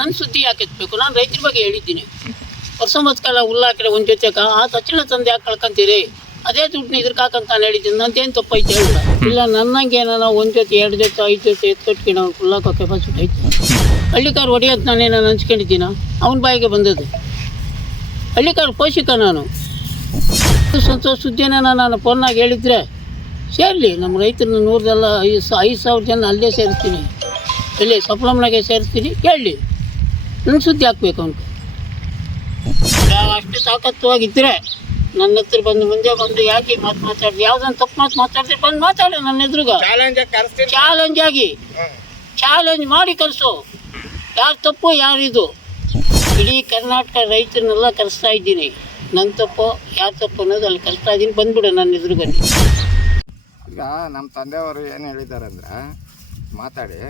ನನ್ನ ಸುದ್ದಿ ಯಾಕೆ ಎತ್ಬೇಕು ನಾನು ರೈತರ ಬಗ್ಗೆ ಹೇಳಿದ್ದೀನಿ. ವರ್ಷ ಕಾಲ ಹುಲ್ಲು ಹಾಕಿದ್ರೆ ಒಂದು ಜೊತೆ ಆ ತಕ್ಷಣ ತಂದು ಯಾಕೆ ಕಳ್ಕೊಂತೀರಿ ಅದೇ ದುಡ್ಡನ್ನ ಇದ್ರಕ್ಕೆ ಹಾಕಂತ ನಾನು ಹೇಳಿದ್ದೀನಿ. ನಂದೇನು ತಪ್ಪೈತೆ ಹೇಳಿಲ್ಲ ಇಲ್ಲ ನನ್ನಂಗೆ ಏನಾರ ಒಂದು ಜೊತೆ, ಎರಡು ಜೊತೆ, ಐದು ಜೊತೆ ಎತ್ತು ಕಟ್ಕೊಂಡು ಅವ್ನು ಹುಲ್ಲು ಹಾಕೋ ಕೆಪಾಸಿಟಿ ಐತೆ ಹಳ್ಳಿಕಾರ್ ಹೊಡಿಯೋದು ನಾನೇನು ನೆನ್ಸ್ಕೊಂಡಿದ್ದೀನ? ಅವನ ಬಾಯಿಗೆ ಬಂದದ್ದು. ಹಳ್ಳಿಕಾರ್ ಪೋಷಕ ನಾನು. ಸಂತೋಷ ಸುದ್ದಿನ ನಾನು ಫೋನಾಗ ಹೇಳಿದ್ರೆ ಸೇರಲಿ. ನಮ್ಮ ರೈತರನ್ನ ನೂರದೆಲ್ಲ ಐದು ಐದು ಸಾವಿರ ಜನ ಅಲ್ಲೇ ಸೇರಿಸ್ತೀನಿ. ಇಲ್ಲಿ ಸಪ್ಲಮ್ನಾಗೆ ಸೇರಿಸ್ತೀನಿ. ಕೇಳಲಿ. ನನ್ನ ಸುದ್ದಿ ಹಾಕ್ಬೇಕು ಅವನು ಅಷ್ಟು ತಾಕತ್ವಾಗಿದ್ದರೆ ನನ್ನ ಹತ್ರ ಬಂದು ಮುಂದೆ ಬಂದು ಯಾಕೆ ಮಾತು ಮಾತಾಡಿದೆ? ಯಾವ್ದನ್ನು ತಪ್ಪು ಮಾತು ಮಾತಾಡಿದ್ರೆ ಬಂದು ಮಾತಾಡಿ ನನ್ನ ಎದುರುಗ. ಚಾಲೆಂಜ್ ಆಗಿ ಚಾಲೆಂಜ್ ಮಾಡಿ ಕಲಿಸು ಯಾರು ತಪ್ಪು ಯಾರಿದು ಇಡೀ ಕರ್ನಾಟಕ ರೈತರನ್ನೆಲ್ಲ ಕರೆಸ್ತಾ ಇದ್ದೀನಿ. ನನ್ನ ತಪ್ಪು ಯಾರು ತಪ್ಪು ಅನ್ನೋದು ಅಲ್ಲಿ ಕರೆಸ್ತಾ ಇದ್ದೀನಿ. ಬಂದ್ಬಿಡು ನನ್ನ ಎದುರುಗಲ್ಲಿ ಈಗ ನಮ್ಮ ತಂದೆಯವರು ಏನು ಹೇಳಿದ್ದಾರೆ ಅಂದ್ರೆ ಮಾತಾಡಿ.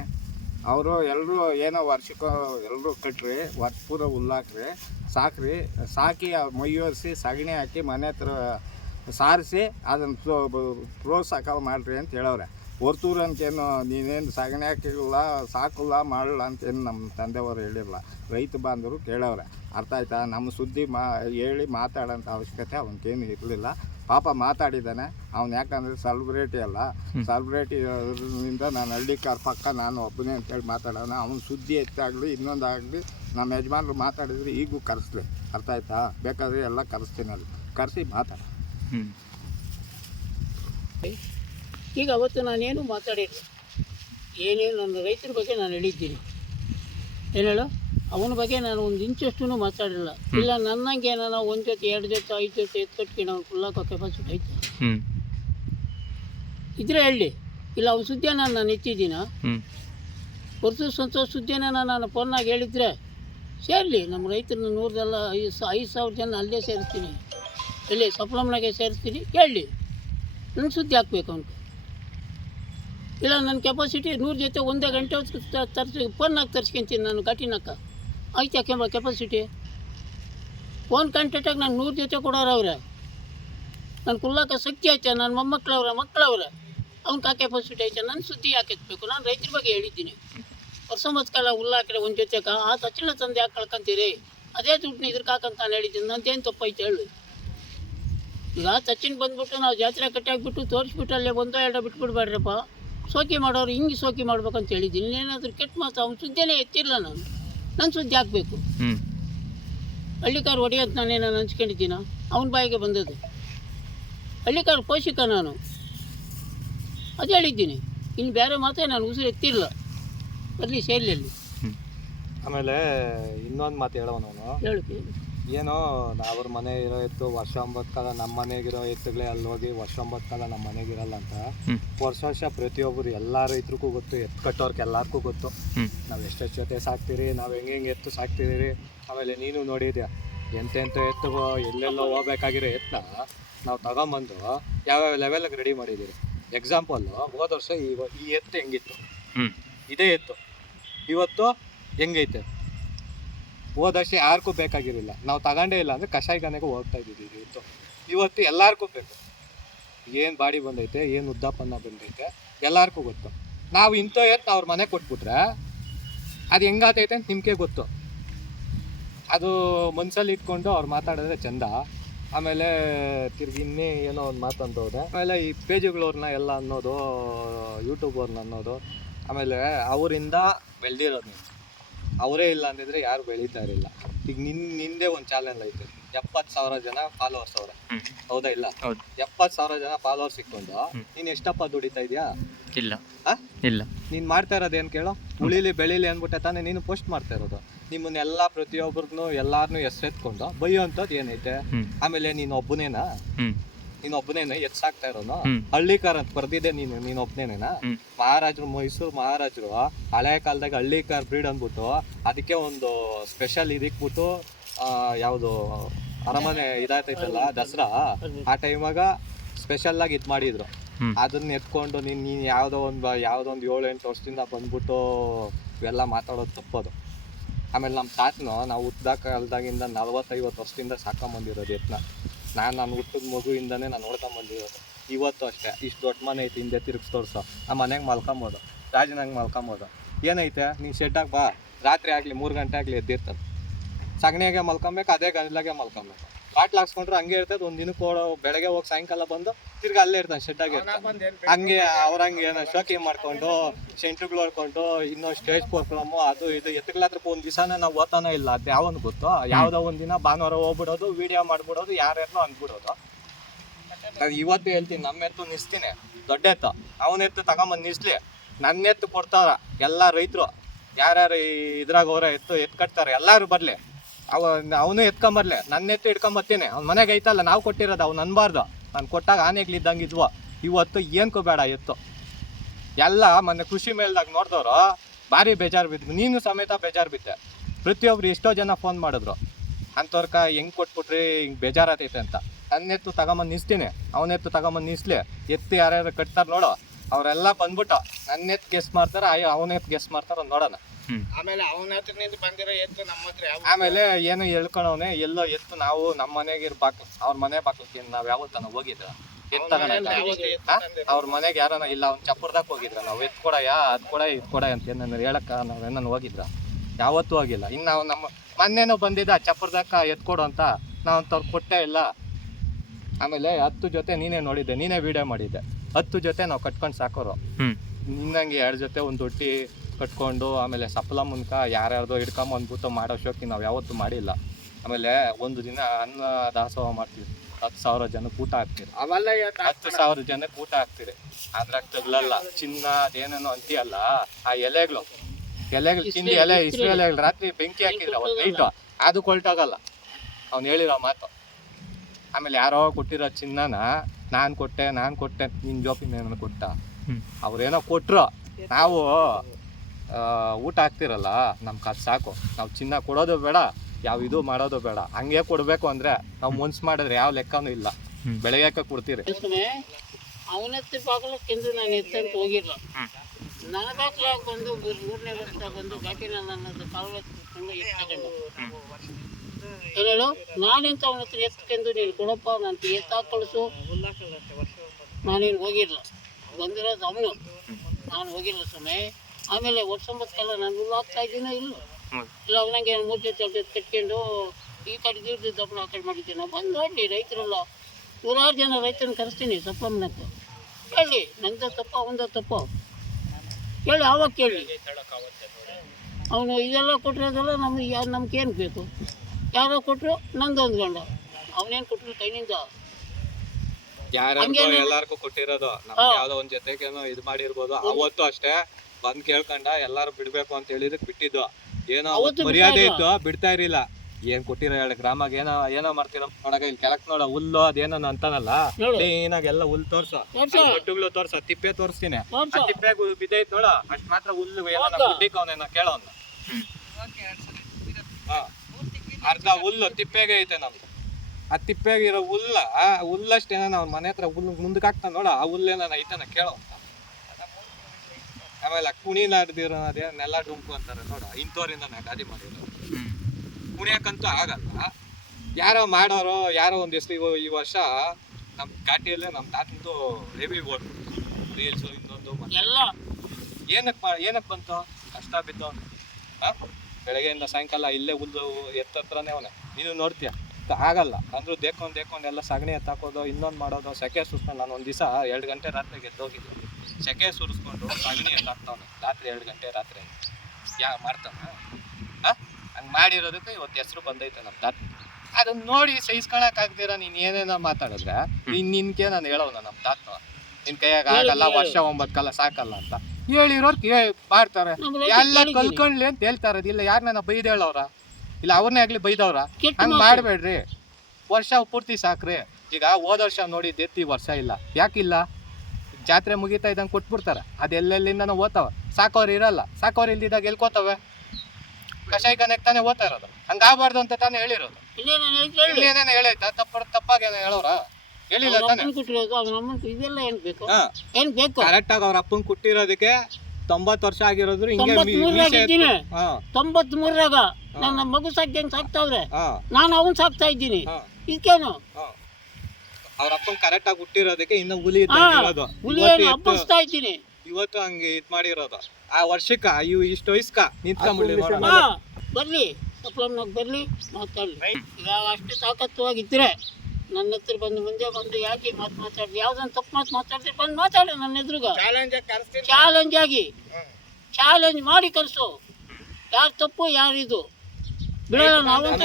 ಅವರು ಎಲ್ಲರೂ ಏನೋ ವರ್ಷಕ್ಕೆ ಎಲ್ಲರೂ ಕಟ್ಟ್ರಿ ವರ್ಷ ಪೂರ ಹುಲ್ಲಾಕ್ರಿ, ಸಾಕ್ರಿ, ಸಾಕಿ ಮೈಯೋರಿಸಿ, ಸಗಣಿ ಹಾಕಿ ಮನೆ ಹತ್ರ ಸಾರಿಸಿ ಅದನ್ನು ಪ್ರೋತ್ಸಾಹ ಮಾಡಿರಿ ಅಂತ ಹೇಳವ್ರೆ. ಹೊರ್ತೂರು ಅಂತೇನು ನೀನೇನು ಸಗಣಿ ಹಾಕಿಲ್ಲ, ಸಾಕಲ್ಲ ಮಾಡಲ್ಲ ಅಂತೇನು ನಮ್ಮ ತಂದೆಯವರು ಹೇಳಿಲ್ಲ. ರೈತ ಬಾಂಧವರು ಕೇಳವ್ರೆ. ಅರ್ಥ ಆಯ್ತಾ? ನಮ್ಮ ಸುದ್ದಿ ಮಾ, ಹೇಳಿ ಮಾತಾಡೋಂಥ ಅವಶ್ಯಕತೆ ಅವನಿಗೇನು ಇರಲಿಲ್ಲ. ಪಾಪ ಮಾತಾಡಿದ್ದಾನೆ. ಅವ್ನು ಯಾಕಂದರೆ ಸೆಲೆಬ್ರಿಟಿ ಅಲ್ಲ. ಸೆಲೆಬ್ರಿಟಿಯಿಂದ ನಾನು ಹಳ್ಳಿಕಾರ್ ಪಕ್ಕ ನಾನು ಒಬ್ಬನೇ ಅಂತೇಳಿ ಮಾತಾಡೋಣ. ಅವ್ನು ಸುದ್ದಿ ಹೆಚ್ಚಾಗಲಿ ಇನ್ನೊಂದಾಗಲಿ ನಮ್ಮ ಯಜಮಾನ್ರು ಮಾತಾಡಿದ್ರೆ ಈಗೂ ಕರೆಸ್ಲಿ. ಅರ್ಥ ಆಯ್ತಾ? ಬೇಕಾದರೆ ಎಲ್ಲ ಕರೆಸ್ತೀನಿ ಅಲ್ಲಿ. ಕರೆಸಿ ಮಾತಾಡ. ಈಗ ಅವತ್ತು ನಾನೇನು ಮಾತಾಡಿಲ್ಲ ಏನೇನು ನನ್ನ ರೈತರ ಬಗ್ಗೆ ನಾನು ಹೇಳಿದ್ದೀನಿ. ಏನು ಹೇಳು? ಅವನ ಬಗ್ಗೆ ನಾನು ಒಂದು ಇಂಚಷ್ಟು ಮಾತಾಡಿಲ್ಲ. ಇಲ್ಲ ನನ್ನಂಗೆ ನಾನು ಒಂದು ಜೊತೆ ಎರಡು ಜೊತೆ ಐದು ಜೊತೆ ಎತ್ಕಟ್ಕೊಂಡು ಅವ್ನು ಫುಲ್ಲಾಕೋ ಕೆಪಾಸಿಟಿ ಐತೆ ಇದ್ರೆ ಹೇಳಿ ಇಲ್ಲ ಅವ್ನ ಸುದ್ದಿಯನ್ನ ನಾನು ಎತ್ತಿದ್ದೀನ? ಹೊರತು ಸಂತೋಷ ಸುದ್ದಿನ ನಾನು ಫೋನ್ನಾಗ ಹೇಳಿದ್ರೆ ಸೇರ್ಲಿ ನಮ್ಮ ರೈತರನ್ನ ನೂರದೆಲ್ಲ ಐದು ಐದು ಸಾವಿರ ಜನ ಅಲ್ಲೇ ಸೇರಿಸ್ತೀನಿ. ಎಲ್ಲಿ ಸಪ್ಲಮ್ನಾಗೆ ಸೇರಿಸ್ತೀನಿ ಹೇಳಿ ನನ್ನ ಸುದ್ದಿ ಹಾಕ್ಬೇಕು ಅವನು ಇಲ್ಲ ನನ್ನ ಕೆಪಾಸಿಟಿ ನೂರು ಜೊತೆ ಒಂದೇ ಗಂಟೆ ತರಿಸಿ ಫೋನ್ನಾಗ ತರ್ಸ್ಕೊಂತೀನಿ ನಾನು ಘಾಟಿನಕ್ಕ ಆಯ್ತು ಕ್ಯಾಮ್ರಾ ಕೆಪಾಸಿಟಿ ಫೋನ್ ಕಾಂಟ್ಯಾಕ್ಟಾಗಿ ನಾನು ನೂರು ಜೊತೆ ಕೊಡೋರು ಅವ್ರೆ. ನನ್ನ ಕುಲ್ಲಾಕ ಶಕ್ತಿ ಐತೆ ನನ್ನ ಮೊಮ್ಮಕ್ಳವ್ರೆ ಮಕ್ಕಳವ್ರೆ ಅವ್ನ ಕಾ ಕೆಪಾಸಿಟಿ ಐತೆ ನನ್ನ ಸುದ್ದಿ ಯಾಕೆ ಎತ್ತಬೇಕು ನಾನು ರೈತರ ಬಗ್ಗೆ ಹೇಳಿದ್ದೀನಿ. ವರ್ಷ ಕಾಲ ಹಾಕಿದ್ರೆ ಒಂದು ಜೊತೆ ಕಾ ಆ ತಕ್ಷಣ ತಂದೆ ಯಾಕೆ ಕಳ್ಕೊಂತೀರಿ? ಅದೇ ದುಡ್ಡನ್ನ ಇದ್ರಕ್ಕೆ ಹಾಕಂತ ನಾನು ಹೇಳಿದ್ದೀನಿ. ನಂದೇನು ತಪ್ಪೈತೆ ಹೇಳು. ಈಗ ಸಚಿನ್ ಬಂದ್ಬಿಟ್ಟು ನಾವು ಜಾತ್ರೆ ಕಟ್ಟಾಕ್ಬಿಟ್ಟು ತೋರಿಸ್ಬಿಟ್ಟು ಅಲ್ಲೇ ಒಂದೋ ಎರಡೋ ಬಿಟ್ಬಿಡ್ಬೇಡ್ರಪ್ಪ. ಸೋಕಿ ಮಾಡೋರು ಹಿಂಗೆ ಸೋಕಿ ಮಾಡ್ಬೇಕಂತ ಹೇಳಿದ್ದೀನಿ. ಇನ್ನೇನಾದ್ರೂ ಕೆಟ್ಟ ಮಾತು, ಅವ್ನ ಸುದ್ದಿನೇ ಎತ್ತಿಲ್ಲ ನಾನು. ನನ್ನ ಸುದ್ದಿ ಹಾಕಬೇಕು. ಹ್ಞೂ ಹಳ್ಳಿಕಾರ್ ಹೊಡೆಯೋದು ನಾನೇನು ಅವನ ಬಾಯಿಗೆ ಬಂದದ್ದು. ಹಳ್ಳಿಕಾರ್ ಪೋಷಕ ನಾನು. ಅದು ಹೇಳಿದ್ದೀನಿ. ಇನ್ನು ಬೇರೆ ಮಾತೇ ನಾನು ಉಸಿರು ಎತ್ತಿಲ್ಲ. ಬರಲಿ ಸೇರ್ಲಿ ಆಮೇಲೆ ಇನ್ನೊಂದು ಮಾತು ಹೇಳೋನು ಹೇಳು ಏನೋ ಅವ್ರ ಮನೆ ಇರೋ ಎತ್ತು ವರ್ಷ ಒಂಬತ್ತು ಕಾಲ ನಮ್ಮ ಮನೆಗಿರೋ ಎತ್ತುಗಳೇ ಅಲ್ಲಿ ಹೋಗಿ ವರ್ಷ ಒಂಬತ್ತು ಕಾಲ ನಮ್ಮ ಮನೆಗಿರಲ್ಲ ಅಂತ. ವರ್ಷ ವರ್ಷ ಪ್ರತಿಯೊಬ್ಬರು ಎಲ್ಲ ರೈತರಿಗೂ ಗೊತ್ತು ಎತ್ತು ಕಟ್ಟೋರ್ಗೆ ಎಲ್ಲರಿಗೂ ಗೊತ್ತು. ನಾವು ಎಷ್ಟೆಷ್ಟು ಜೊತೆ ಸಾಕ್ತೀರಿ ನಾವು ಹೆಂಗೆ ಹೆಂಗೆ ಎತ್ತು ಸಾಕ್ತಿದ್ದೀರಿ ಆಮೇಲೆ ನೀನು ನೋಡಿದ್ಯಾ ಎಂತೆಂಥ ಎತ್ತು ಎಲ್ಲೆಲ್ಲೋ ಹೋಗ್ಬೇಕಾಗಿರೋ ಎತ್ತನ್ನ ನಾವು ತಗೊಂಬಂದು ಯಾವ್ಯಾವ ಲೆವೆಲ್ಗೆ ರೆಡಿ ಮಾಡಿದ್ದೀರಿ ಎಕ್ಸಾಂಪಲ್ಲು ಹೋದ ವರ್ಷ ಈ ಈ ಎತ್ತು ಹೆಂಗಿತ್ತು? ಇದೇ ಎತ್ತು. ಇವತ್ತು ಹೆಂಗೈತೆ? ಹೋದ ವರ್ಷ ಯಾರಿಗೂ ಬೇಕಾಗಿರಲಿಲ್ಲ. ನಾವು ತಗೊಂಡೇ ಇಲ್ಲ ಅಂದರೆ ಕಷಾಯಖಾನೆಗೆ ಹೋಗ್ತಾ ಇದ್ದೀವಿ ಇವತ್ತು. ಇವತ್ತು ಎಲ್ಲರಿಗೂ ಬೇಕು. ಏನು ಬಾಡಿ ಬಂದೈತೆ, ಏನು ಉದ್ದಾಪನ್ನ ಬಂದೈತೆ, ಎಲ್ಲರಿಗೂ ಗೊತ್ತು. ನಾವು ಇಂಥ ಎತ್ತು ಅವ್ರ ಮನೆ ಕೊಟ್ಬಿಟ್ರೆ ಅದು ಹೆಂಗಾತೈತೆ ಅಂತ ನಿಮಗೆ ಗೊತ್ತು. ಅದು ಮನ್ಸಲ್ಲಿ ಇಟ್ಕೊಂಡು ಅವ್ರು ಮಾತಾಡಿದ್ರೆ ಚಂದ. ಆಮೇಲೆ ತಿರ್ಗಿ ಇನ್ನೇ ಏನೋ ಒಂದು ಮಾತಂತ ಹೋದೆ. ಆಮೇಲೆ ಈ ಪೇಜುಗಳವ್ರನ್ನ ಎಲ್ಲ ಅನ್ನೋದು ಯೂಟ್ಯೂಬರ್ನ ಅನ್ನೋದು, ಆಮೇಲೆ ಅವರಿಂದ ಬೆಳೆದಿರೋದು ನೀವು. ಅವರೇ ಇಲ್ಲ ಅಂದಿದ್ರೆ ಯಾರು ಬೆಳೀತಾ ಇರಲಿಲ್ಲ. ಈಗ ನಿನ್ ನಿಂದೆ ಒಂದು ಚಾಲೆಂಜ್ ಐತೆ. ಎಪ್ಪತ್ತು ಸಾವಿರ ಜನ ಫಾಲೋವರ್ಸ್ ಅವ್ರೆ. ಹೌದಾ ಇಲ್ಲ? ಎಪ್ಪತ್ ಎಪ್ಪತ್ತು ಸಾವಿರ ಜನ ಫಾಲೋವರ್ಸ್ ಇಟ್ಕೊಂಡು ನೀನ್ ನೀನು ಎಷ್ಟಪ್ಪ ದುಡಿತಾ ಇದೆಯಾ? ಇಲ್ಲ? ಇಲ್ಲ. ನೀನ್ ಮಾಡ್ತಾ ಇರೋದು ಏನ್ ಕೇಳೋ? ಉಳಿಲಿ ಬೆಳಿಲಿ ಅಂದ್ಬಿಟ್ಟೆ ತಾನೇ ನೀನು ಪೋಸ್ಟ್ ಮಾಡ್ತಾ ಇರೋದು. ನಿಮ್ಮನ್ನೆಲ್ಲ ಪ್ರತಿಯೊಬ್ಬರನ್ನು ಎಲ್ಲಾರನ್ನೂ ಹೆಸರೆತ್ಕೊಂಡು ಅಂತದ್ ಏನೈತೆ ಆಮೇಲೆ ನೀನು ಒಬ್ಬನೇನಾ? ಹ್ಞೂ ನೀನು ಒಬ್ಬನೇನ ಆಗ್ತಾ ಇರೋನು. ಹಳ್ಳಿಕಾರ ಅಂತ ಬರ್ದಿದೆ ನೀನು ನೀನು ಒಬ್ಬನೇನೇನಾ ಹ್ಮ್. ಮಹಾರಾಜರು ಮೈಸೂರು ಮಹಾರಾಜರು ಹಳೆ ಕಾಲದಾಗ ಹಳ್ಳಿಕಾರ್ ಬ್ರೀಡ್ ಅಂದ್ಬಿಟ್ಟು ಅದಕ್ಕೆ ಒಂದು ಸ್ಪೆಷಲ್ ಇದಕ್ಬಿಟ್ಟು ಯಾವುದು ಅರಮನೆ ಇದಾಯ್ತೈತಲ್ಲ ದಸರಾ ಆ ಟೈಮಾಗ ಸ್ಪೆಷಲ್ ಆಗಿ ಇದ್ ಮಾಡಿದ್ರು. ಅದನ್ನ ಎತ್ಕೊಂಡು ನೀನ್ ನೀನ್ ಯಾವ್ದೋ ಒಂದ್ ಯಾವ್ದೋ ಒಂದ್ ಏಳು ಎಂಟು ವರ್ಷದಿಂದ ಬಂದ್ಬಿಟ್ಟು ಇವೆಲ್ಲ ಮಾತಾಡೋದು ತಪ್ಪೋದು ಆಮೇಲೆ ನಮ್ಮ ತಾತನು ನಾವು ಉದ್ದ ಕಾಲದಾಗಿಂದ ನಲ್ವತ್ತೈವತ್ತು ವರ್ಷದಿಂದ ಸಾಕೊಂಬಂದಿರೋದು ಎತ್ತನ್ನ ನಾನು ನಾನು ಹುಟ್ಟಿದ ಮಗುವಿಂದನೇ ನಾನು ನೋಡ್ಕೊಂಬಂದಿರೋದು ಇವತ್ತು. ಅಷ್ಟೇ. ಇಷ್ಟು ದೊಡ್ಡ ಮನೆ ಐತೆ, ಹಿಂದೆ ತಿರುಗಿಸ್ ತೋರಿಸೋ. ಆ ಮನೆಗೆ ಮಲ್ಕೊಂಬೋದು. ರಾಜನಂಗೆ ಮಲ್ಕೊಂಬೋದು. ಏನೈತೆ? ನೀನು ಶೆಡ್ಡಾಗಿ ಬಾ. ರಾತ್ರಿ ಆಗಲಿ, ಮೂರು ಗಂಟೆ ಆಗಲಿ ಎದ್ದಿರ್ತದೆ. ಸಗಣಿಯಾಗೆ ಮಲ್ಕೊಬೇಕು, ಅದೇ ಗಂಜಲಾಗೆ ಮಲ್ಕೊಬೇಕು. ಬಾಟ್ಲ್ ಹಾಕ್ಸ್ಕೊಂಡ್ರೆ ಹಂಗೆ ಇರ್ತದೆ ಒಂದು ದಿನಕ್ಕೆ ಓಡೋ, ಬೆಳಗ್ಗೆ ಹೋಗಿ ಸಾಯಂಕಾಲ ಬಂದು ತಿರ್ಗಿ ಅಲ್ಲೇ ಇರ್ತಾನೆ ಶೆಡ್ ಆಗಿ ಹಂಗೆ ಅವ್ರಂಗೆ ಏನೋ ಶೋಕಿ ಮಾಡ್ಕೊಂಡು ಸೆಂಟ್ರುಗಳು ಹೊಡ್ಕೊಂಡು, ಇನ್ನೂ ಸ್ಟೇಜ್ ಪ್ರೋಗ್ರಾಮು ಅದು ಇದು ಎತ್ತುಗಳತ್ರ ಒಂದ್ ದಿವಸನ ನಾವು ಓದ್ತಾನೆ ಇಲ್ಲ. ಅದು ಯಾವನ್ ಗೊತ್ತು? ಯಾವ್ದೋ ಒಂದು ದಿನ ಭಾನುವಾರ ಹೋಗ್ಬಿಡೋದು ವಿಡಿಯೋ ಮಾಡ್ಬಿಡೋದು, ಯಾರ್ಯಾರನೋ ಅಂದ್ಬಿಡೋದು. ನಾನು ಇವತ್ತು ಹೇಳ್ತೀನಿ ನಮ್ಮ ಎತ್ತು ನಿಸ್ತೀನಿ. ದೊಡ್ಡ ಎತ್ತು. ಅವನ ಎತ್ತು ತಗೊಂಬಂದು ನಿಸ್ಲಿ. ನನ್ನ ಎತ್ತು ಕೊಡ್ತಾರ. ಎಲ್ಲ ರೈತರು. ಯಾರ್ಯಾರು ಇದ್ರಾಗ ಹೋರ ಎತ್ತು ಎತ್ತು ಕಟ್ತಾರೆ, ಎಲ್ಲರೂ ಬರಲಿ. ಅವ ಅವನು ಎತ್ಕೊಂಬರ್ಲೆ ನನ್ನ ಎತ್ತು ಹಿಡ್ಕೊಂಬರ್ತೀನಿ ಅವ್ನ ಮನೆಗೆ ಐತಲ್ಲ, ನಾವು ಕೊಟ್ಟಿರೋದು ಅವ್ನು ಅನ್ಬಾರ್ದು. ನಾನು ಕೊಟ್ಟಾಗ ಆನೆಗ್ಲಿದ್ದಂಗೆ ಇದ್ವು. ಇವತ್ತು ಏನ್ಕೋ ಬೇಡ ಎತ್ತು. ಎಲ್ಲ ಮೊನ್ನೆ ಕೃಷಿ ಮೇಲ್ದಾಗ ನೋಡಿದವರು, ಭಾರಿ ಬೇಜಾರು ಬಿದ್ದು ನೀನು ಸಮೇತ ಬೇಜಾರು ಬಿದ್ದೆ. ಪ್ರತಿಯೊಬ್ರು ಎಷ್ಟೋ ಜನ ಫೋನ್ ಮಾಡಿದ್ರು. ಅಂಥವ್ರಕ ಹೆಂಗೆ ಕೊಟ್ಬಿಟ್ರಿ, ಹಿಂಗೆ ಬೇಜಾರಾತೈತೆ ಅಂತ. ನನ್ನ ಎತ್ತು ತಗೊಂಬಂದು ನಿಸ್ತೀನಿ. ಅವನ ಎತ್ತು ತಗೊಂಬಂದು ನಿಸ್ಲಿ. ಎತ್ತು ಯಾರ್ಯಾರು ಕಟ್ತಾರೆ ನೋಡು. ಅವರೆಲ್ಲ ಬಂದ್ಬಿಟ್ಟು ನನ್ನ ಎತ್ತು ಗೆಸ್ ಮಾಡ್ತಾರೆ ಅಯ್ಯೋ ಅವನ ಎತ್ ಗೆಸ್ ಮಾಡ್ತಾರ ನೋಡೋಣ. ಆಮೇಲೆ ಅವನ ಹತ್ರನಿಂದ ಬಂದಿರೋ ಎತ್ತು ನಮ್ಮ ಹತ್ರ ಯಾವ ಆಮೇಲೆ ಏನು ಹೇಳ್ಕೊಳವನೆ ಎಲ್ಲೋ ಎತ್ತು ನಾವು ನಮ್ಮ ಮನೆಗೆ ಇರ್ಬಾಕ್ಲು ಅವ್ರ ಮನೆ ಬಾಕ್ಲಕ್ಕೆ ನಾವು ತನ ಹೋಗಿದ್ರ? ಎತ್ತ ಅವ್ರ ಮನೆಗೆ ಯಾರನ ಇಲ್ಲ ಅವ್ನ ಚಪ್ಪರ್ದಾಗ ಹೋಗಿದ್ರ ನಾವು ಎತ್ ಕೊಡಯ್ಯ ಅದ್ ಕೊಡ ಇದ್ ಕೊಡ ಅಂತ ಏನನ್ನ ಹೇಳಕ್ಕ ನಾವು ಏನನ್ನ ಹೋಗಿದ್ರ? ಯಾವತ್ತೂ ಹೋಗಿಲ್ಲ ಇನ್ನು ನಾವು ನಮ್ಮ ಮೊನ್ನೆನೂ ಬಂದಿದ್ದ ಚಪ್ಪರ್ದಕ್ಕ ಎತ್ ಕೊಡು ಅಂತ ನಾವು ಅಂಥವ್ರು ಕೊಟ್ಟೇ ಇಲ್ಲ. ಆಮೇಲೆ ಹತ್ತು ಜೊತೆ ನೀನೇ ನೋಡಿದ್ದೆ ನೀನೇ ವಿಡಿಯೋ ಮಾಡಿದ್ದೆ. ಹತ್ತು ಜೊತೆ ನಾವು ಕಟ್ಕೊಂಡು ಸಾಕೋರು. ಹ್ಮ್. ನಿನ್ನಂಗೆ ಎರಡು ಜೊತೆ ಒಂದು ದೊಡ್ಡಿ ಕಟ್ಕೊಂಡು ಆಮೇಲೆ ಸಪ್ಲ ಮುನ್ಕ ಯಾರ್ಯಾರ್ದೋ ಹಿಡ್ಕೊಂಬಂದ್ಬಿಟ್ಟು ಮಾಡೋ ಶೋಕಿ ನಾವು ಯಾವತ್ತೂ ಮಾಡಿಲ್ಲ. ಆಮೇಲೆ ಒಂದು ದಿನ ಅನ್ನ ದಾಸೋಹ ಮಾಡ್ತೀವಿ. ಹತ್ತು ಸಾವಿರ ಜನಕ್ಕೆ ಊಟ ಹಾಕ್ತೀರಿ. ಅವೆಲ್ಲ ಹತ್ತು ಸಾವಿರ ಜನಕ್ಕೆ ಊಟ ಹಾಕ್ತೀರಿ. ಅದ್ರಾಗ ತಗ್ಲಲ್ಲ ಚಿನ್ನ ಅದೇನೇನೋ ಅಂತೀಯಲ್ಲ ಆ ಎಲೆಗಳು. ಎಲೆಗಳು ಚಿನ್ನಿ ಎಲೆ ಇಸ್ರು ಎಲೆಗಳು ರಾತ್ರಿ ಬೆಂಕಿ ಹಾಕಿದ್ರೆ ಅವತ್ತು ನೈಟು ಅದು ಕೊಲ್ಟಾಗಲ್ಲ ಅವ್ನು ಹೇಳಿರೋ ಮಾತು. ಆಮೇಲೆ ಯಾರೋ ಕೊಟ್ಟಿರೋ ಚಿನ್ನನ ನಾನು ಕೊಟ್ಟೆ ನಾನು ಕೊಟ್ಟೆ ನಿನ್ನ ಜೋಪಿನ ಏನೋ ಕೊಟ್ಟ. ಅವ್ರೇನೋ ಕೊಟ್ರು ನಾವು ಊಟ ಹಾಕ್ತಿರಲ್ಲ ನಮ್ಮ ಅದು ಸಾಕು. ನಾವು ಚಿನ್ನ ಕೊಡೋದು ಬೇಡ ಯಾವ ಇದು ಮಾಡೋದು ಬೇಡ. ಹಂಗೆ ಕೊಡಬೇಕು ಅಂದರೆ ನಾವು ಮುನ್ಸ್ ಮಾಡಿದ್ರೆ ಯಾವ ಲೆಕ್ಕನೂ ಇಲ್ಲ. ಬೆಳಗ್ಗೆ ಕೊಡ್ತೀರಿ? ಅವನೆತ್ತಿ ಬಾಗಲಕ್ಕೆಂದು ನಾನು ಎತ್ತಂತ ಹೋಗಿಲ್ಲ. ನನ್ನ ಬಾಗಿಲಾಗ ಬಂದು ಮೂರನೇ ವರ್ಷ ಬಂದು ಘಾಟಿನ ನನ್ನದು ಕಾಲು ಎತ್ಕೊಂಡು ಎತ್ಕೊಂಡು ಏನು ಹೇಳು ನಾನೆಂತ ಅವನ ಹತ್ರ ಎತ್ಕೊಂಡು ನೀನು ಕೊಡಪ್ಪ ನಾನು ಎತ್ತಾಕ ಕಳಿಸು ನಾನೇನು ಹೋಗಿಲ್ಲ. ಬಂದಿರೋದು ಅವನು. ನಾನು ಹೋಗಿಲ್ಲ ಸಮಯ ಆಮೇಲೆ ವರ್ಷಂಬತ್ತೆಲ್ಲ ನಾನು ಹುಲ್ಲು ಇದ್ದೀನೋ ಇಲ್ಲ. ಇಲ್ಲ ಅವನಂಗೆ ಮೂರು ಜೊತೆ ಕಟ್ಕೊಂಡು ಈ ಕಡೆ ದುಡ್ಡು ದಪ್ಪನ ಆ ಕಡೆ ಮಾಡಿದ್ದೀನಿ ಬಂದು ನೋಡಿ, ರೈತರೆಲ್ಲ ನೂರಾರು ಜನ ರೈತನ ಕರೆಸ್ತೀನಿ ಸಪ್ಪಮ್ಮನಕ್ಕೆ ಹೇಳಿ, ನಂದ ತಪ್ಪ ಒಂದ ತಪ್ಪ? ಹೇಳಿ ಆವಾಗ ಕೇಳಿ. ಅವನು ಇದೆಲ್ಲ ಕೊಟ್ಟಿರೋದೆಲ್ಲ ನಮ್ಗೆ ಏನು ಬೇಕು? ಯಾರೋ ಕೊಟ್ಟರು ನಂದು ಗಂಡ. ಅವನೇನು ಕೊಟ್ಟರು ಕೈನಿಂದ? ಯಾರ್ಯಾರಿಗೋ ಎಲ್ಲಾರ್ಗೂ ಕೊಟ್ಟಿರೋದು. ನಮ್ಗೆ ಹಾ. ಯಾವ್ದೋ ಒಂದ್ ಜೊತೆಗೇನೋ ಇದು ಮಾಡಿರ್ಬೋದು. ಅವತ್ತು ಅಷ್ಟೇ ಬಂದ್ ಕೇಳ್ಕೊಂಡ ಎಲ್ಲಾರು ಬಿಡ್ಬೇಕು ಅಂತ ಹೇಳಿದಕ್ ಬಿಟ್ಟಿದ್ದು. ಏನೋ ಅವತ್ತು ಮರ್ಯಾದೆ ಇತ್ತು ಬಿಡ್ತಾ ಇರಲಿಲ್ಲ. ಏನ್ ಕೊಟ್ಟಿರೋ ಹೇಳಿ ಗ್ರಾಮಾಗ ಏನೋ ಏನೋ ಮಾಡ್ತೀರ ನೋಡಾಗ ಇಲ್ಲಿ ಕೆಳಕ್ ನೋಡ ಹುಲ್ಲು ಅದೇನೋ ಅಂತಾನಲ್ಲ. ಕ್ಲೀನಾಗಿ ಎಲ್ಲ ಹುಲ್ಲು ತೋರ್ಸು. ತೊಟ್ಟುಗಳು ತೋರ್ಸ ತಿಪ್ಪೆ ತೋರಿಸ್ತೀನಿ. ತಿಪ್ಪೆ ಬಿದ್ದೈತ್ ನೋಡ. ಅಷ್ಟ್ ಮಾತ್ರ ಹುಲ್ಲು ಏನೋ ಹೌದಾ? ಹಾ. ಅರ್ಧ ಹುಲ್ಲು ತಿಪ್ಪೆಗೆ ಐತೆ ನಮ್ದು. ಆ ತಿಪ್ಪೆಗೆ ಇರೋ ಹುಲ್ಲ ಆ ಹುಲ್ಲಷ್ಟೇನ ಅವ್ನ ಮನೆ ಹತ್ರ ಹುಲ್ಲು ಮುಂದಕ್ಕೆ ಹಾಕ್ತಾನ ನೋಡ ಆ ಹುಲ್ಲೇನ ಐತನ ಕೇಳೋ ಅಂತ. ಆಮೇಲೆ ಆ ಕುಣಿ ನಾಡ್ದಿರೋ ಅದೇ ನೆಲ ಡುಂಪು ಅಂತಾರೆ ನೋಡ ಇಂಥವ್ರಿಂದ ನಾ ಗಾದಿ ಮಾಡಿರೋ ಕುಣಿಯಕ್ಕಂತೂ ಆಗಲ್ಲ. ಯಾರೋ ಮಾಡೋರು ಯಾರೋ ಒಂದು ಹೆಸರು ಈ ವರ್ಷ ನಮ್ಮ ಘಾಟಿಯಲ್ಲೇ ನಮ್ಮ ತಾತಂದು ಹೆವಿ ಓಡ್ಬಿಡ್ತು ರೀಲ್ಸು ಇನ್ನೊಂದು ಎಲ್ಲ. ಏನಕ್ಕೆ ಏನಕ್ಕೆ ಬಂತು? ಕಷ್ಟ ಬಿದ್ದು ಆ? ಬೆಳಗ್ಗೆಯಿಂದ ಸಾಯಂಕಾಲ ಇಲ್ಲೇ ಉದ್ದು ಎತ್ತತ್ರನೇ ಅವನೇ. ನೀನು ನೋಡ್ತೀಯ? ಆಗಲ್ಲ. ಅಂದ್ರೂ ದೇಕೊಂಡು ದೇಕೊಂಡು ಎಲ್ಲ ಸಗಣಿ ಎತ್ತಾಕೋದು ಇನ್ನೊಂದು ಮಾಡೋದು ಸೆಕೆ ಸುರಿಸ್ಕೊಂಡು ನಾನು ಒಂದು ದಿವಸ ಎರಡು ಗಂಟೆ ರಾತ್ರಿಗೆ ಎದ್ದೋಗಿದ್ದೆ ಸೆಕೆ ಸುರಿಸ್ಕೊಂಡು ಸಗಣಿ ಎತ್ತಾಕ್ತವನು ರಾತ್ರಿ ಎರಡು ಗಂಟೆ ರಾತ್ರಿ. ಯಾ ಮಾಡ್ತಾನ? ಹಂಗೆ ಮಾಡಿರೋದಕ್ಕೆ ಇವತ್ತು ಹೆಸರು ಬಂದೈತೆ ನಮ್ಮ ತಾತ. ಅದನ್ನ ನೋಡಿ ಸಹಿಸ್ಕೊಳಕ್ಕಾಗ್ದಿರ ನೀನು ಏನೇನೋ ಮಾತಾಡಿದ್ರೆ ನಿನ್ ನಿನ್ಗೆ ನಾನು ಹೇಳೋನ ನಮ್ಮ ತಾತ. ನಿನ್ ಕೈಯಾಗ ಆಗಲ್ಲ ವರ್ಷ ಒಂಬತ್ತು ಕಾಲ ಸಾಕಲ್ಲ ಅಂತ. ಹೇಳಿರೋರು ಕೇ ಮಾಡ್ತಾರೆ ಎಲ್ಲ ಕಲ್ಕೊಳ್ಳಿ ಕಲ್ಕೊಂಡ್ಲಿ ಅಂತ ಹೇಳ್ತಾರೆ ಇಲ್ಲ ನನ್ನ ಬೈದ್ ಹೇಳವ್ರ ಇಲ್ಲ ಅವ್ರನ್ನೇ ಆಗ್ಲಿ ಬೈದವ್ರ? ಹಂಗೆ ಮಾಡ್ಬೇಡ್ರಿ. ವರ್ಷ ಪೂರ್ತಿ ಸಾಕ್ರಿ. ಈಗ ಹೋದ ವರ್ಷ ನೋಡಿದ್ದು ಎತ್ತಿ ವರ್ಷ ಇಲ್ಲ. ಯಾಕಿಲ್ಲ? ಜಾತ್ರೆ ಮುಗಿತಾ ಇದ್ದಂಗೆ ಕೊಟ್ಬಿಡ್ತಾರೆ. ಅದು ಎಲ್ಲೆಲ್ಲಿಂದನೂ ಓದ್ತಾವ ಸಾಕೋರು ಇರಲ್ಲ. ಸಾಕೋರು ಇಲ್ದಿದ್ದಾಗ ಎಲ್ಕೋತವೆ ಕಷಾಯ ಕನೆಕ್ ತಾನೇ ಓದ್ತಾ ಇರೋದು ಹಂಗಾಗಬಾರ್ದು ಅಂತ ತಾನೇ ಹೇಳಿರೋದು. ಇಲ್ಲೇನೇನು ಹೇಳೈತಾ? ತಪ್ಪ ತಪ್ಪಾಗಿ ಹೇಳೋರ ಹೇಳಿಲ್ಲ ತಾನೆ. ಅಪ್ಪನ್ ಕೊಟ್ಟಿರೋದು ಅವ್ನ ಅಮ್ಮನ್ ಇದೆಲ್ಲ ಏನ್ ಬೇಕು? ಹಾ. ಏನ್ ಬೇಕು? ಕರೆಕ್ಟಾಗಿ ಅವ್ರ ಅಪ್ಪನ್ ಕೊಟ್ಟಿರೋದಕ್ಕೆ ತೊಂಬತ್ತು ವರ್ಷ ಆಗಿರೋದ್ರು ಹಿಂಗೆ ಮೀ- ತೊಂಬತ್ಮೂರರಾಗ ಮೀಸೆ ಎತ್ತು- ಇದ್ದೀನಿ. ಹಾ. ತೊಂಬತ್ ಮೂರಾಗ ನನ್ನ ಮಗು ಸಾಕ್ದಂಗ್ ಸಾಕ್ತಾವ್ರೆ. ಹಾ. ನಾನು ಅವನ್ ಸಾಕ್ತಾ ಇದ್ದೀನಿ. ಹಾ. ಇದಕ್ಕೇನು ಹಾ. ಅವ್ರ ಅಪ್ಪನ್ ಕರೆಕ್ಟ್ ಆಗಿ ಹುಟ್ಟಿರೋದಕ್ಕೆ ಇನ್ನ ಹುಲಿ ಹಾ. ಇದ್ದಂಗೆ ಇರೋದು ಇವತ್ತು ಹುಲಿಯನ್ನು ಎತ್ತು ಹಬ್ಬಸ್ತಾ ಇದ್ದೀನಿ. ಇವತ್ತು ಹಂಗೆ ಇದ್ ಮಾಡಿರೋದು. ಆ ವರ್ಷಕ್ಕ ಇವು ಇಷ್ಟು ವಯಸ್ಕ. ನಿಂತ್ಕೊಂಡ್ಬಿಡ್ಲಿ ನೋಡೋಣ. ಹಾ. ಬರ್ಲಿ ಸಪ್ಲಮ್ನಾಗ ಬರ್ಲಿ ಮಾತಾಡ್ಲಿ. ಈಗ ಅಷ್ಟು ತಾಕತ್ವಾಗಿದ್ರೆ ನನ್ನ ಹತ್ರ ಬಂದು ಮುಂದೆ ಬಂದು ಯಾಕೆ ಮಾತು ಮಾತಾಡಿ ಯಾವ್ದೊಂದು ತಪ್ಪು ಮಾತು ಮಾತಾಡ್ತೀರಿ ಬಂದು ಮಾತಾಡಿ ನನ್ನ ಎದುರುಗ. ಚಾಲೆಂಜ್ ಆಗಿ ಚಾಲೆಂಜ್ ಮಾಡಿ ಕಲಿಸು ಯಾರು ತಪ್ಪು ಯಾರು ಇದು? ಬಿಡಲ್ಲ ನಾವಂತ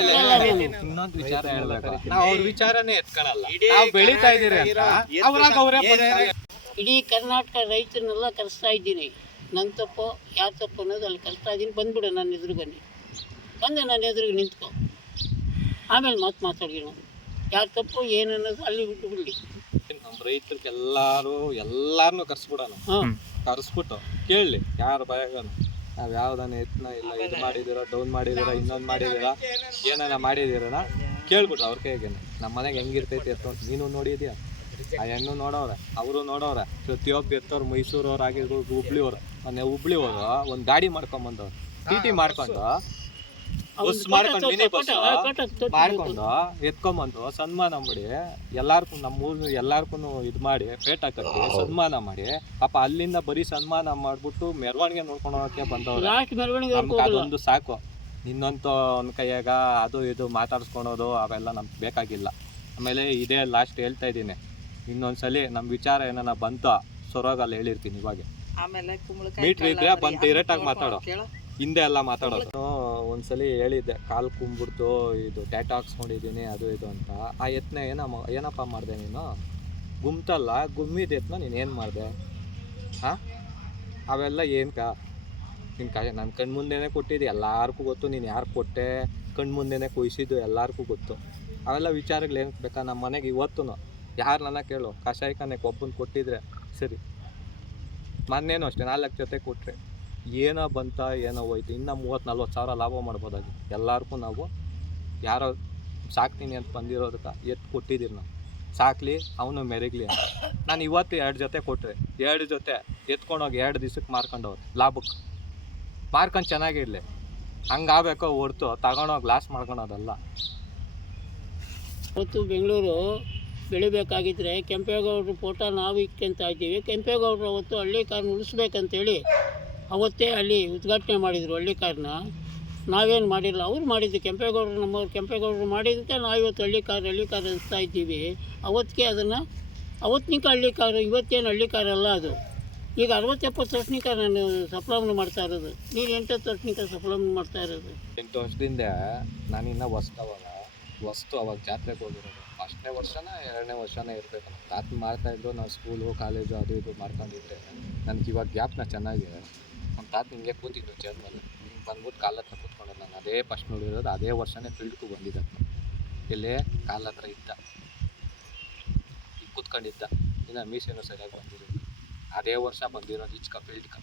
ಇನ್ನೊಂದು ವಿಚಾರ ಹೇಳ್ಬೇಕು. ನಾವು ಅವ್ರ ವಿಚಾರನೇ ನಾವು ಬೆಳೀತಾ ಅವ್ರಾಗ ಅವರೇ ಇಡೀ ಕರ್ನಾಟಕ ರೈತರನ್ನೆಲ್ಲ ಕಲಿಸ್ತಾ ಇದ್ದೀನಿ. ನನ್ನ ತಪ್ಪು ಯಾರ ತಪ್ಪು ಅನ್ನೋದು ಅಲ್ಲಿ ಕಲಿಸ್ತಾ ಇದ್ದೀನಿ. ಬಂದ್ಬಿಡು ನನ್ನ ಎದುರು ಬನ್ನಿ ಬಂದು ನನ್ನ ಎದುರಿಗೆ ನಿಂತ್ಕೊ. ಆಮೇಲೆ ಮಾತು ಮಾತಾಡಿ ನಾವು ಯಾರ ತಪ್ಪು ಏನು ಅನ್ನೋದು ಅಲ್ಲಿ ಬಿಟ್ಟು ಬಿಡಲಿ ನಮ್ಮ ರೈತರಿಗೆ ಎಲ್ಲರೂ ಎಲ್ಲಾರನ್ನು ಕರ್ಸ್ಬಿಡೋಣ ಹಾಂ ಕರ್ಸ್ಬಿಟ್ಟು ಕೇಳಲಿ ಯಾರು ಭಯಗನು ನಾವು ಯಾವ್ದಾನ ಎತ್ತನ ಇಲ್ಲ ಇದು ಮಾಡಿದಿರ ಡೌನ್ ಮಾಡಿದಿರ ಇನ್ನೊಂದು ಮಾಡಿದಿರ ಏನಾನ ಮಾಡಿದಿರನ ಕೇಳ್ಬಿಟ್ರು ಅವ್ರ ಕೈಗೇನೆ ನಮ್ಮ ಮನೆಗೆ ಹೆಂಗಿರ್ತೈತಿ ಎತ್ತ ನೀನು ನೋಡಿದ್ಯಾ? ಆ ಹೆಣ್ಣು ನೋಡವ್ರೆ ಅವರು ನೋಡೋರೆ. ಪ್ರತಿಯೊಬ್ಬ ಎತ್ತವ್ರು ಮೈಸೂರವ್ರು ಆಗಿರ್ಬೋದು ಹುಬ್ಳಿಯವ್ರು. ಮೊನ್ನೆ ಹುಬ್ಳಿಯವರು ಒಂದು ಗಾಡಿ ಮಾಡ್ಕೊಂಬಂದವ್ರು. ಟಿ ಟಿ ಮಾಡ್ಕೊಂಡು ಬಸ್ ಮಾಡ್ಕೊಂಡು ಮಿನಿ ಬಸ್ ಮಾಡ್ಕೊಂಡು ಎತ್ಕೊಂಬಂದು ಸನ್ಮಾನ ಮಾಡಿ ಎಲ್ಲಾರ್ಕು ನಮ್ಮ ಊರ್ ಎಲ್ಲಾರ್ಕು ಇದು ಮಾಡಿ ಪೇಟ ಕಟ್ಟಿ ಸನ್ಮಾನ ಮಾಡಿ. ಪಾಪ ಅಲ್ಲಿಂದ ಬರೀ ಸನ್ಮಾನ ಮಾಡ್ಬಿಟ್ಟು ಮೆರವಣಿಗೆ ನೋಡ್ಕೊಂಡು ಹೋಗಕ್ಕೆ ಬಂದವ್ರು. ಅದೊಂದು ಸಾಕು. ನಿನ್ನಂತ ಒಂದ್ ಕೈಯಾಗ ಅದು ಇದು ಮಾತಾಡ್ಸ್ಕೊಳೋದು ಅವೆಲ್ಲ ನಮ್ಗೆ ಬೇಕಾಗಿಲ್ಲ. ಆಮೇಲೆ ಇದೇ ಲಾಸ್ಟ್ ಹೇಳ್ತಾ ಇದ್ದೀನಿ. ಇನ್ನೊಂದ್ಸಲಿ ನಮ್ಮ ವಿಚಾರ ಏನನ್ನ ಬಂತ? ಸೊರೋಗಲ್ಲ ಹೇಳಿರ್ತೀನಿ ಇವಾಗ. ಆಮೇಲೆ ಮೀಟ್ರ್ ಇದ್ರೆ ಬಂದು ಡೈರೆಕ್ಟ್ ಆಗಿ ಮಾತಾಡೋ. ಹಿಂದೆ ಎಲ್ಲ ಮಾತಾಡೋದು. ಒಂದ್ಸಲಿ ಹೇಳಿದ್ದೆ, ಕಾಲು ಕುಂಬಿಡ್ತು ಇದು ಟ್ಯಾಟ ಹಾಕ್ಸ್ಕೊಂಡಿದ್ದೀನಿ, ಅದು ಇದು ಅಂತ. ಆ ಯತ್ನ ಏನ ಏನಪ್ಪ ಮಾಡಿದೆ ನೀನು? ಗುಮ್ತಲ್ಲ, ಗುಮ್ಮಿದ ಯತ್ನ ನೀನು ಏನು ಮಾಡಿದೆ? ಹಾಂ? ಅವೆಲ್ಲ ಏನ್ಕ ನಿನ್ನ ಕ ನನ್ನ ಕಣ್ಮುಂದೆನೇ ಕೊಟ್ಟಿದ್ದು, ಎಲ್ಲಾರ್ಗೂ ಗೊತ್ತು, ನೀನು ಯಾರು ಕೊಟ್ಟೆ? ಕಣ್ಮುಂದೆನೇ ಕೊಯ್ಸಿದ್ದು ಎಲ್ಲಾರ್ಗೂ ಗೊತ್ತು. ಅವೆಲ್ಲ ವಿಚಾರಗಳು ಏನಕ್ಕೆ ಬೇಕಾ ನಮ್ಮ ಮನೆಗೆ ಇವತ್ತು ಯಾರು ನನ್ನ ಕೇಳು ಕಷಾಯಕನೇ ಒಬ್ಬನ ಕೊಟ್ಟಿದ್ರೆ ಸರಿ. ಮೊನ್ನೇನು ಅಷ್ಟೇ, ನಾಲ್ಕು ಜೊತೆ ಕೊಟ್ಟರೆ ಏನೋ ಬಂತ, ಏನೋ ಹೋಯ್ತು, ಇನ್ನು ಮೂವತ್ತು ನಲ್ವತ್ತು ಸಾವಿರ ಲಾಭ ಮಾಡ್ಬೋದಾಗಿ. ಎಲ್ಲರಿಗೂ ನಾವು ಯಾರೋ ಸಾಕ್ತೀನಿ ಅಂತ ಬಂದಿರೋದಕ್ಕೆ ಎತ್ತು ಕೊಟ್ಟಿದ್ದೀರಿ ನಾವು. ಸಾಕ್ಲಿ, ಅವನು ಮೆರಗಲಿ ಅಂತ. ನಾನು ಇವತ್ತು ಎರಡು ಜೊತೆ ಕೊಟ್ಟರೆ ಎರಡು ಜೊತೆ ಎತ್ಕೊಂಡೋಗಿ ಎರಡು ದಿವ್ಸಕ್ಕೆ ಮಾರ್ಕೊಂಡವ್ರು ಲಾಭಕ್ಕೆ ಮಾರ್ಕೊಂಡು ಚೆನ್ನಾಗಿರಲಿ ಹಂಗಾಗಬೇಕೋ ಹೊರ್ತು, ತಗೊಂಡೋಗಿ ಲಾಸ್ ಮಾಡ್ಕೊಳೋದಲ್ಲ. ಇವತ್ತು ಬೆಂಗಳೂರು ಬೆಳಿಬೇಕಾಗಿದ್ದರೆ ಕೆಂಪೇಗೌಡರು ಫೋಟೋ ನಾವು ಇಕ್ಕಂತ ಇದ್ದೀವಿ. ಕೆಂಪೇಗೌಡರು ಅವತ್ತು ಹಳ್ಳಿ ಕಾರ್ ಉಳಿಸ್ಬೇಕಂತೇಳಿ ಅವತ್ತೇ ಅಲ್ಲಿ ಉದ್ಘಾಟನೆ ಮಾಡಿದರು ಹಳ್ಳಿ ಕಾರ್ನ. ನಾವೇನು ಮಾಡಿಲ್ಲ. ಅವ್ರು ಮಾಡಿದ್ದು ಕೆಂಪೇಗೌಡರು ನಮ್ಮವ್ರು ಕೆಂಪೇಗೌಡರು ಮಾಡಿದ್ದಕ್ಕೆ ನಾವು ಇವತ್ತು ಹಳ್ಳಿ ಕಾರ್ ಹಳ್ಳಿ ಕಾರ್ ಅನಿಸ್ತಾ ಇದ್ದೀವಿ. ಅವತ್ತಿಗೆ ಅದನ್ನು, ಅವತ್ತಿನ ಹಳ್ಳಿ ಕಾರು, ಇವತ್ತೇನು ಹಳ್ಳಿ ಕಾರ್ ಅಲ್ಲ ಅದು. ಈಗ ಅರವತ್ತೆಪ್ಪತ್ತು ವರ್ಷನಿಕ ನಾನು ಸಪ್ಲಮ್ನ ಮಾಡ್ತಾ ಇರೋದು. ನೀನು ಎಂಟತ್ತು ವರ್ಷನಿಕ ಸಪ್ಲಮ್ನ ಮಾಡ್ತಾ ಇರೋದು. ಎಂಟು ವರ್ಷದಿಂದ ನಾನಿನ್ನ ಹೊಸ್ತು ಅವಾಗ ಹೊಸ್ತು ಅವಾಗ ಜಾತ್ರೆಗೆ ಹೋಗಿರೋದು. ಫಸ್ಟ್ನೇ ವರ್ಷನ, ಎರಡನೇ ವರ್ಷನೇ ಇರಬೇಕು. ಮಾಡ್ತಾ ಇದ್ದು ನಾವು ಸ್ಕೂಲು ಕಾಲೇಜು ಅದು ಇದು ಮಾಡ್ಕೊಂಡಿದ್ರೆ ನನಗೆ ಇವಾಗ ಗ್ಯಾಪ್ನ ಚೆನ್ನಾಗಿದೆ. ತಾತ ನಿಮಗೆ ಕೂತಿದ್ದು ಚೇರ್ ಮೇಲೆ ಹಿಂಗೆ ಬಂದ್ಬಿಟ್ಟು ಕಾಲ ಹತ್ರ ಕೂತ್ಕೊಂಡೆ ನಾನು ಅದೇ ಫಸ್ಟ್ ನೋಡಿರೋದು ಅದೇ ವರ್ಷನೇ ಫೀಲ್ಡ್ಗೂ ಬಂದಿದ್ದ ಇಲ್ಲೇ ಕಾಲ ಹತ್ರ ಇದ್ದ. ಈಗ ಕೂತ್ಕೊಂಡಿದ್ದ. ಇನ್ನು ಮೀಸೆನೂ ಸರಿಯಾಗಿ ಬಂದಿರೋದು ಅದೇ ವರ್ಷ ಬಂದಿರೋದು ಈಚ್ಕ ಫೀಲ್ಡ್ಕ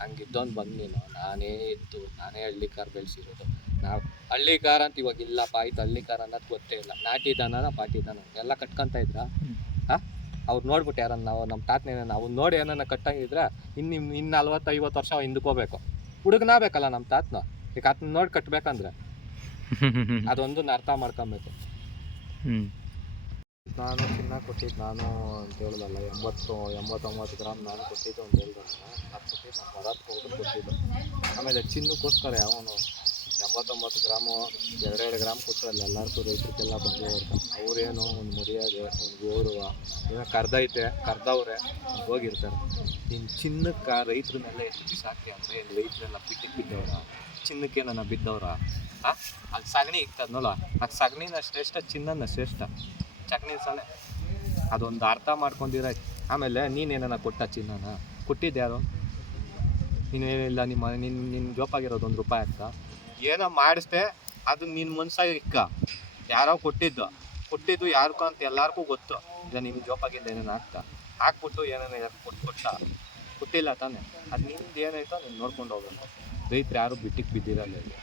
ಹಂಗಿದ್ದೊಂದು ಬಂದು ನೀನು. ನಾನೇ ಇದ್ದು ನಾನೇ ಹಳ್ಳಿ ಕಾರ್ ಬೆಳೆಸಿರೋದು. ನಾವು ಹಳ್ಳಿ ಕಾರ್ ಅಂತ ಇವಾಗ ಇಲ್ಲಪ್ಪ. ಆಯ್ತು ಹಳ್ಳಿ ಕಾರ್ ಅನ್ನೋದು ಗೊತ್ತೇ ಇಲ್ಲ. ನಾಟಿ ದನನ ಪಾಟಿ ದನ ಎಲ್ಲ ಕಟ್ಕೊಂತ ಇದ್ರ? ಹಾಂ ಅವ್ರು ನೋಡ್ಬಿಟ್ಟು ಯಾರನ್ನ ನಾವು ನಮ್ಮ ತಾತನೇನ ನಾವು ನೋಡಿ ಏನನ್ನ ಕಟ್ಟಂಗಿದ್ರೆ ಇನ್ನು ಇನ್ನು ನಲ್ವತ್ತು ಐವತ್ತು ವರ್ಷ ಹಿಂದಕ್ಕೆ ಹೋಗ್ಬೇಕು. ಹುಡುಗನ ಬೇಕಲ್ಲ ನಮ್ಮ ತಾತನ. ಈಗ ಆತನ ನೋಡಿ ಕಟ್ಟಬೇಕಂದ್ರೆ ಅದೊಂದು ಅರ್ಥ ಮಾಡ್ಕೊಬೇಕು. ನಾನು ಚಿನ್ನ ಕೊಟ್ಟಿದ್ದು ನಾನು ಅಂತ ಹೇಳೋದಲ್ಲ ಎಂಬತ್ತು ಎಂಬತ್ತೊಂಬತ್ತು ಗ್ರಾಮ್ ನಾನು ಕೊಟ್ಟಿದ್ದು ಅಂತ ಹೇಳಿದ್ರೆ ಅದು ಕೊಟ್ಟಿದ್ದು ನಾನು ಬರೋಕ್ಕೆ ಹೋಗಿ ಕೊಟ್ಟಿದ್ದು. ಆಮೇಲೆ ಚಿನ್ನಕ್ಕೋಸ್ಕರ ಅವನು ಎಂಬತ್ತೊಂಬತ್ತು ಗ್ರಾಮು, ಎರಡೆರಡು ಗ್ರಾಮ್ ಅಲ್ಲಿ ಎಲ್ಲರಿಗೂ ರೈತರಿಗೆಲ್ಲ ಬಂದು ಅವರೇನು ಒಂದು ಮರ್ಯಾದೆ, ಒಂದು ಗೌರವ, ಏನೋ ಕರ್ದೈತೆ ಕರ್ದವ್ರೆ ಹೋಗಿರ್ತಾರೆ. ಇನ್ನು ಚಿನ್ನಕ್ಕೆ ರೈತರ ಮೇಲೆ ಎಷ್ಟು ಬಿಸಾಕಿ ಅಂದರೆ ರೈತರೆಲ್ಲ ಬಿಟ್ಟಿಗೆ ಬಿದ್ದವ್ರ, ಚಿನ್ನಕ್ಕೆ ನನ್ನ ಬಿದ್ದವ್ರ? ಹಾಂ ಅಲ್ಲಿ ಸಗಣಿ ಇರ್ತದನಲ್ಲ ಆ ಸಗಣಿನ ಶ್ರೇಷ್ಠ, ಚಿನ್ನನ ಶ್ರೇಷ್ಠ. ಸಗಣಿ. ಸಳೆ ಅದೊಂದು ಅರ್ಥ ಮಾಡ್ಕೊಂಡಿರ ಆಮೇಲೆ ನೀನೇನ ಕೊಟ್ಟ ಚಿನ್ನನ? ಕೊಟ್ಟಿದ್ದೆ ಯಾರು? ನೀನೇನಿಲ್ಲ ನಿಮ್ಮ ನಿನ್ನ ನಿನ್ನ ಜೋಪಾಗಿರೋದು ಒಂದು ರೂಪಾಯಿ ಆಗ್ತಾ ಏನೋ ಮಾಡಿಸ್ದೆ, ಅದು ನಿನ್ನ ಮನ್ಸಾಗ ಇಕ್ಕ. ಯಾರೋ ಕೊಟ್ಟಿದ್ದು. ಕೊಟ್ಟಿದ್ದು ಯಾರಿಗೂ ಅಂತ ಎಲ್ಲರಿಗೂ ಗೊತ್ತು. ಇದು ನಿಮ್ಮ ಜೋಪಾಗಿಂದ ಏನೇನು ಆಗ್ತಾ? ಹಾಕ್ಬಿಟ್ಟು ಏನೇನು ಕೊಟ್ಟು ಕೊಟ್ಟ? ಕೊಟ್ಟಿಲ್ಲ ತಾನೆ. ಅದು ನಿಮ್ದು ಏನಾಯ್ತೋ ನೀನು ನೋಡ್ಕೊಂಡು ಹೋಗ್ಬೇಕು ರೈತರು ಯಾರು ಬಿಟ್ಟಿಗೆ ಬಿದ್ದಿರಲ್ಲ ಇಲ್ಲಿ.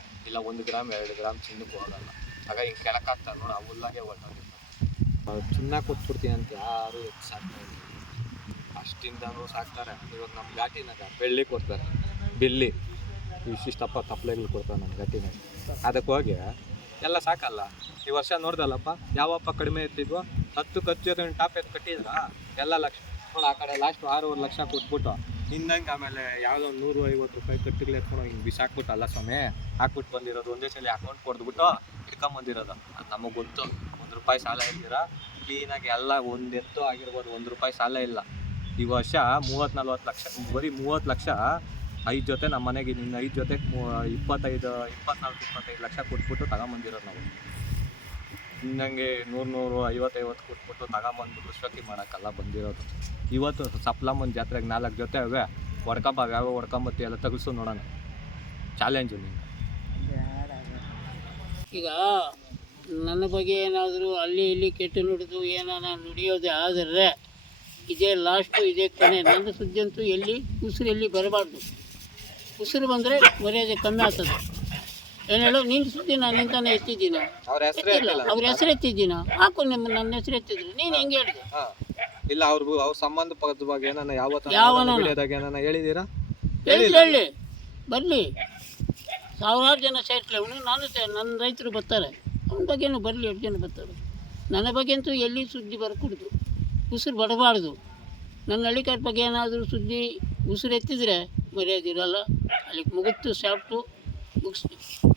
ಒಂದು ಗ್ರಾಮ್, ಎರಡು ಗ್ರಾಮ್ ಚಿನ್ನಕ್ಕೆ ಹೋಗಲ್ಲ ಆಗ ಹಿಂಗೆ ಕೆಳಕಾಗ್ತಾರೆ ನೋಡಿ, ಆ ಹುಲ್ಲಾಗೆ ಹೊರ್ಟೋಗಿರ್ತಾರೆ ಚಿನ್ನ ಕೊಟ್ಬಿಡ್ತೀನಿ ಅಂತ ಯಾರು ಸಾಕ್ತಾರೆ ಸಾಕ್ತಾ ಇಲ್ಲ. ಅಷ್ಟಿಂದನೂ ಸಾಕ್ತಾರೆ. ಇವಾಗ ನಮ್ಮ ಘಾಟಿನಾಗ ಬೆಳ್ಳಿ ಕೊಡ್ತಾರೆ. ಬಿಲ್ಲಿ. ಇಷ್ಟಿಷ್ಟಪ್ಪ ತಪ್ಪಲೆಗಳು ಕೊಡ್ತಾನೆ ನಮ್ಮ ಗಟ್ಟಿನೇ ಅದಕ್ಕೆ ಹೋಗಿ, ಎಲ್ಲ ಸಾಕಲ್ಲ. ಈ ವರ್ಷ ನೋಡ್ದಲ್ಲಪ್ಪ ಯಾವಪ್ಪ ಕಡಿಮೆ ಇರ್ತಿದ್ವೋ, ಹತ್ತು ಖರ್ಚು ಟಾಪ್ ಎತ್ತು ಕಟ್ಟಿದ್ರ? ಎಲ್ಲ ಲಕ್ಷ. ನೋಡಿ, ಆ ಕಡೆ ಲಾಸ್ಟ್ ಆರೂವರೆ ಲಕ್ಷ ಕೊಟ್ಬಿಟ್ಟು, ಹಿಂದಂಗೆ ಆಮೇಲೆ ಯಾವುದೋ ಒಂದು ನೂರು ಐವತ್ತು ರೂಪಾಯಿ ಕಟ್ಟಿಗಳು ಎತ್ಕೊಂಡು ಹಿಂಗೆ ಬಿಸಾಕ್ಬಿಟ್ಟು ಅಲ್ಲ ಸ್ವಾಮಿ. ಹಾಕ್ಬಿಟ್ಟು ಬಂದಿರೋದು ಒಂದೇ ಸಲ ಅಕೌಂಟ್ ಕೊಡ್ದ್ಬಿಟ್ಟು ಇಟ್ಕೊಂಬಂದಿರೋದು ಅದು ನಮಗೆ ಗೊತ್ತು. ಒಂದು ರೂಪಾಯಿ ಸಾಲ ಇದ್ದೀರಾ ಕ್ಲೀನಾಗಿ ಎಲ್ಲ ಒಂದು ಎತ್ತು ಆಗಿರ್ಬೋದು, ಒಂದು ರೂಪಾಯಿ ಸಾಲ ಇಲ್ಲ. ಈ ವರ್ಷ ಮೂವತ್ತು ನಲ್ವತ್ತು ಲಕ್ಷ, ಬರೀ ಮೂವತ್ತು ಲಕ್ಷ ಐದು ಜೊತೆ ನಮ್ಮ ಮನೆಗೆ ನಿನ್ನ ಐದು ಜೊತೆ ಇಪ್ಪತ್ತೈದು, ಇಪ್ಪತ್ನಾಲ್ಕು, ಇಪ್ಪತ್ತೈದು ಲಕ್ಷ ಕೊಟ್ಬಿಟ್ಟು ತಗೊಂಬಂದಿರೋದು ನಾವು. ಇನ್ನಂಗೆ ನೂರು ನೂರು, ಐವತ್ತೈವತ್ತು ಕೊಟ್ಬಿಟ್ಟು ತಗೊಂಬಂದ್ಬಿಟ್ಟು ಶೋಕಿ ಮಾಡೋಕ್ಕಲ್ಲ ಬಂದಿರೋದು. ಇವತ್ತು ಸಪ್ಲಮ್ಮನ ಜಾತ್ರೆಗೆ ನಾಲ್ಕು ಜೊತೆ ಅವೇ. ಹೊಡ್ಕೊಂಬಾಗ ಯಾವ ಹೊಡ್ಕೊಂಬತ್ತಿ ಎಲ್ಲ ತೆಗಿಸು ನೋಡೋಣ. ಚಾಲೆಂಜು ನಿಂಗೆ ಈಗ ನನ್ನ ಬಗ್ಗೆ ಏನಾದರೂ ಅಲ್ಲಿ ಇಲ್ಲಿ ಕೆಟ್ಟು ನುಡಿದು ಏನಾನ ನುಡಿಯೋದೇ ಆದರೆ, ಇದೇ ಲಾಸ್ಟು ಇದೇ ಕೊನೆ ನನ್ನ ಸುದ್ದಿ ಅಂತೂ ಎಲ್ಲಿ ಉಸಿರು ಎಲ್ಲಿ ಬರಬಾರ್ದು. ಉಸಿರು ಬಂದರೆ ಮರ್ಯಾದೆ ಕಮ್ಮಿ ಆಗ್ತದೆ. ಏನು ಹೇಳೋ ನಿನ್ನ ಸುದ್ದಿ ನಾನು ನಿಂತಾನೆ ಎತ್ತಿದ್ದೀನ? ಅವ್ರ ಹೆಸರು ಇಲ್ಲ ಅವ್ರ ಹೆಸರು ಎತ್ತಿದ್ದೀನ? ಹಾಕು ನಿಮ್ಮ ನನ್ನ ಹೆಸರು ಎತ್ತಿದ್ರು. ನೀನು ಹೆಂಗೆ ಹೇಳಿದೆ? ಇಲ್ಲ ಅವ್ರಿಗೂ ಅವ್ರ ಪದ ಬಗ್ಗೆ ಏನಾನ ಯಾವತ್ತು ಯಾವನ? ಏನಾನ ಹೇಳಿದ್ದೀರಾ? ಹೇಳಿ ಹೇಳಿ. ಬರಲಿ. ಸಾವಿರಾರು ಜನ ಸೇರ್ತಲೇ. ಅವನು ನಾನು ಸೇ- ನನ್ನ ರೈತರು ಬರ್ತಾರೆ. ಅವನ ಬಗ್ಗೆನೂ ಬರಲಿ ಎಷ್ಟು ಜನ ಬರ್ತಾರೆ? ನನ್ನ ಬಗ್ಗೆ ಅಂತೂ ಎಲ್ಲಿ ಸುದ್ದಿ ಬರಕೂಡ್ದು? ಉಸಿರು ಬಡಬಾರ್ದು. ನನ್ನ ಹಳ್ಳಿಕಾರ್ ಬಗ್ಗೆ ಏನಾದರೂ ಸುದ್ದಿ ಉಸಿರು ಎತ್ತಿದ್ರೆ ಮರ್ಯಾದೆ ಇರಲ್ಲ. ಅಲ್ಲಿಗೆ ಮುಗಿತು ಸಾಫ್ಟು ಮುಗಿಸ್ತೀವಿ